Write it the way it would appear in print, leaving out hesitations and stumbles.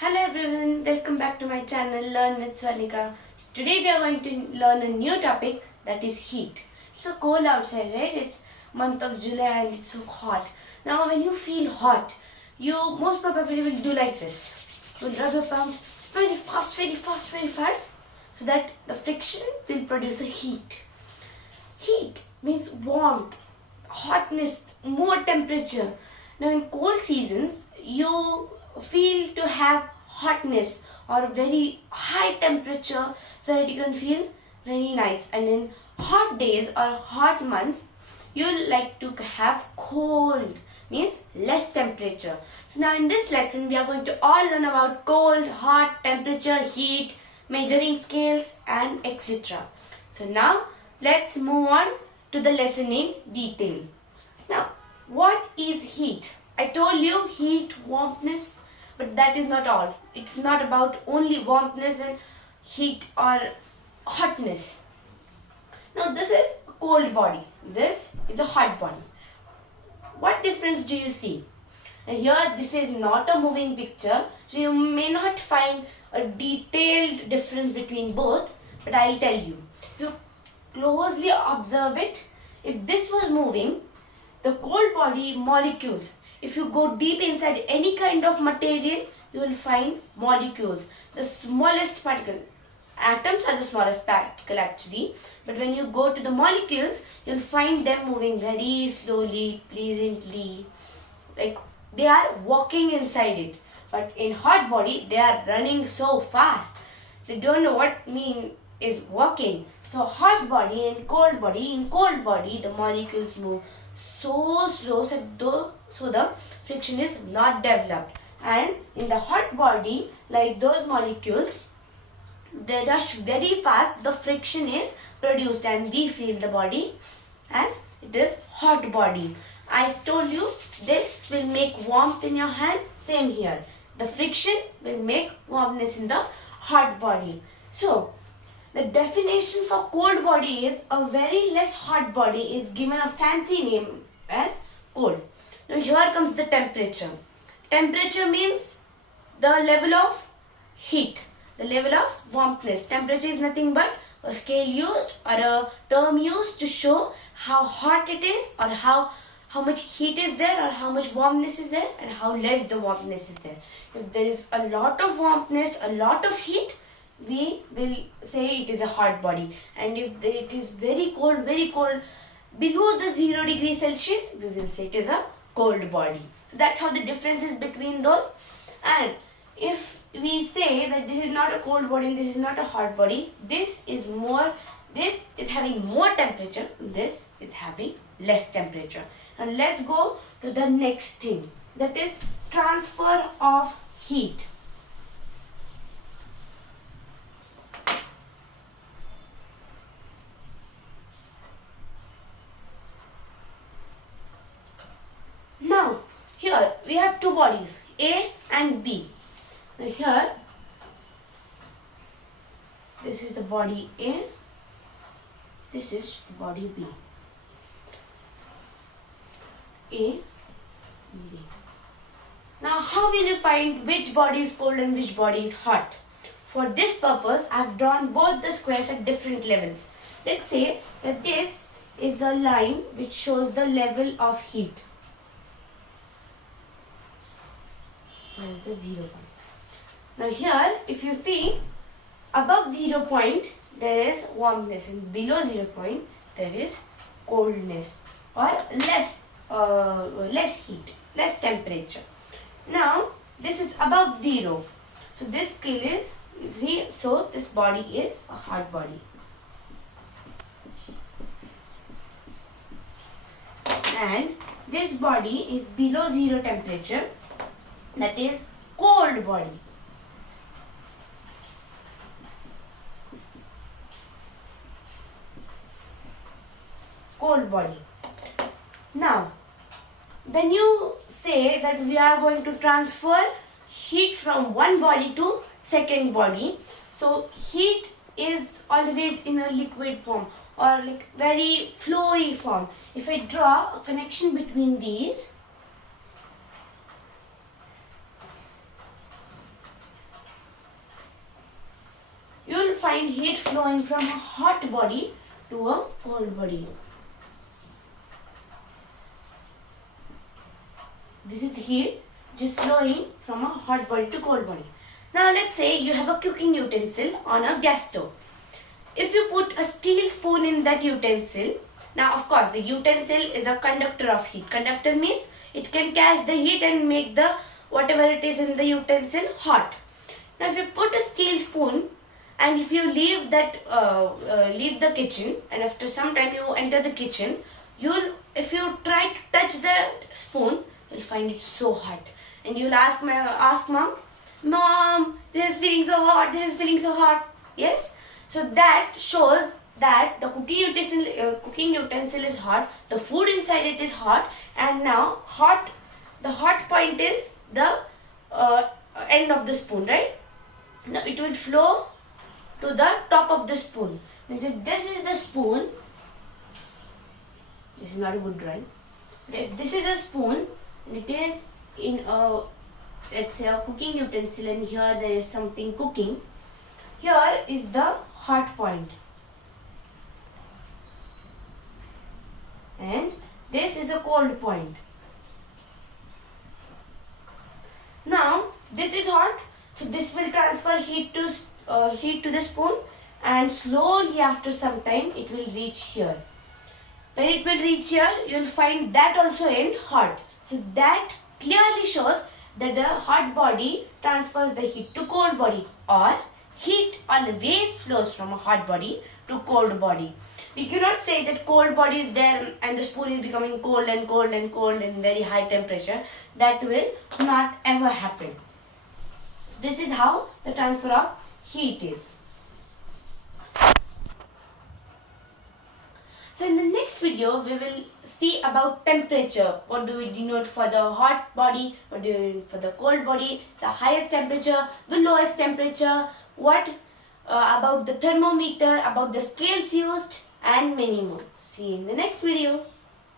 Hello everyone, welcome back to my channel Learn with Swarnika. Today we are going to learn a new topic, that is heat. It's so cold outside, right? It's month of July and it's so hot. Now when you feel hot, you most probably will do like this. You'll rub your palms very fast, so that the friction will produce a heat. Heat means warmth, hotness, more temperature. Now in cold seasons, you feel to have hotness or very high temperature so that you can feel very nice. And in hot days or hot months, you like to have cold, means less temperature. So now in this lesson, we are going to all learn about cold, hot, temperature, heat, measuring scales and etc. So now let's move on to the lesson in detail. Now, what is heat? I told you heat, warmthness, but that is not all. It's not about only warmthness and heat or hotness. Now, this is a cold body. This is a hot body. What difference do you see? And here, this is not a moving picture, so you may not find a detailed difference between both, but I'll tell you. If you closely observe it, if this was moving, the cold body molecules, if you go deep inside any kind of material, you will find molecules. The smallest particle, atoms are the smallest particle actually, but when you go to the molecules, you will find them moving very slowly, pleasantly, like they are walking inside it. But in hot body, they are running so fast. They don't know what mean is walking. So hot body and cold body, in cold body, the molecules move so slow so the friction is not developed. And in the hot body, like those molecules, they rush very fast, the friction is produced and we feel the body as it is hot body. I told you this will make warmth in your hand, same here. The friction will make warmness in the hot body. So, the definition for cold body is a very less hot body is given a fancy name as cold. Now here comes the temperature. Temperature means the level of heat, the level of warmthness. Temperature is nothing but a scale used or a term used to show how hot it is or how much heat is there or how much warmness is there and how less the warmness is there. If there is a lot of warmthness, a lot of heat, we will say it is a hot body. And if it is very cold, below the 0 degree Celsius, we will say it is a cold body. So that's how the difference is between those. And if we say that this is not a cold body and this is not a hot body, this is having more temperature, this is having less temperature. And let's go to the next thing, that is transfer of heat. Now, here we have two bodies, A and B. Now here, this is the body A, this is body B. A, B. Now, how will you find which body is cold and which body is hot? For this purpose, I have drawn both the squares at different levels. Let's say that this is a line which shows the level of heat. There is a 0 point. Now here, if you see, above 0 point, there is warmness and below 0 point, there is coldness or less heat, less temperature. Now, this is above 0. So this scale is 3, so this body is a hot body. And this body is below 0 temperature, that is cold body. Cold body. Now, when you say that we are going to transfer heat from one body to second body, so heat is always in a liquid form or like very flowy form. If I draw a connection between these, you will find heat flowing from a hot body to a cold body. This is heat just flowing from a hot body to cold body. Now let's say you have a cooking utensil on a gas stove. If you put a steel spoon in that utensil, now of course the utensil is a conductor of heat. Conductor means it can catch the heat and make the whatever it is in the utensil hot. Now if you put a steel spoon and if you leave that leave the kitchen, and after some time you enter the kitchen, if you try to touch the spoon, you'll find it so hot, and you'll ask mom, this is feeling so hot, this is feeling so hot. Yes, so that shows that the cooking utensil is hot, the food inside it is hot, and now the hot point is the end of the spoon, right? Now it will flow to the top of the spoon. Means if this is the spoon, this is not a good drawing. If this is a spoon and it is in a, let's say, a cooking utensil, and here there is something cooking, here is the hot point, and this is a cold point. Now this is hot, so this will transfer heat to the spoon, and slowly after some time it will reach here. When it will reach here, you will find that also end hot. So that clearly shows that the hot body transfers the heat to cold body, or heat always flows from a hot body to cold body. We cannot say that cold body is there and the spoon is becoming cold and cold and cold in very high temperature. That will not ever happen. This is how the transfer of heat is. So in the next video, we will see about temperature. What do we denote for the hot body? What do we denote for the cold body? The highest temperature, the lowest temperature. What about the thermometer? About the scales used, and many more. See you in the next video.